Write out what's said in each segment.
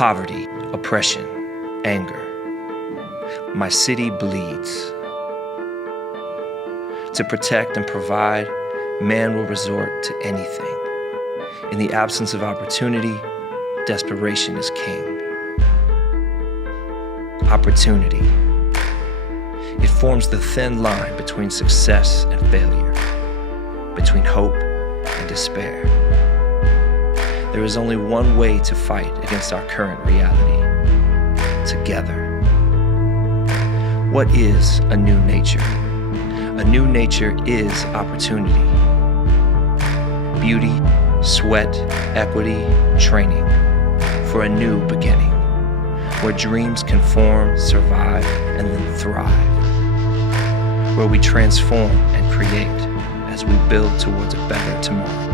Poverty, oppression, anger. My city bleeds. To protect and provide, man will resort to anything. In the absence of opportunity, desperation is king. Opportunity. It forms the thin line between success and failure, between hope and despair. There is only one way to fight against our current reality: together. What is a new nature? A new nature is opportunity. Beauty, sweat, equity, training for a new beginning, where dreams can form, survive, and then thrive. Where we transform and create as we build towards a better tomorrow.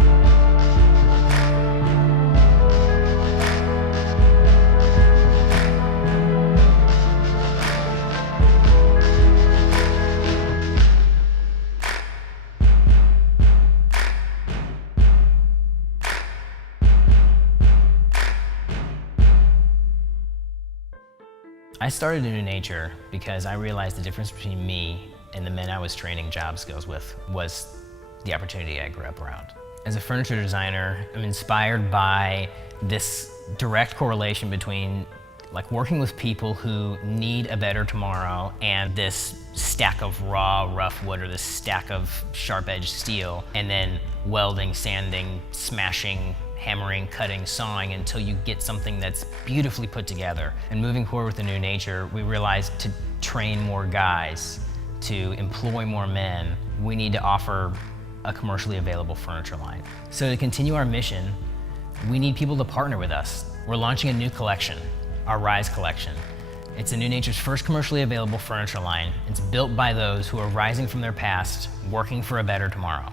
I started Anew Nature because I realized the difference between me and the men I was training job skills with was the opportunity I grew up around. As a furniture designer, I'm inspired by this direct correlation between working with people who need a better tomorrow and this stack of raw, rough wood or this stack of sharp-edged steel, and then welding, sanding, smashing, hammering, cutting, sawing until you get something that's beautifully put together. And moving forward with Anew Nature, we realized to train more guys, to employ more men, we need to offer a commercially available furniture line. So to continue our mission, we need people to partner with us. We're launching a new collection, our Rise collection. It's Anew Nature's first commercially available furniture line. It's built by those who are rising from their past, working for a better tomorrow.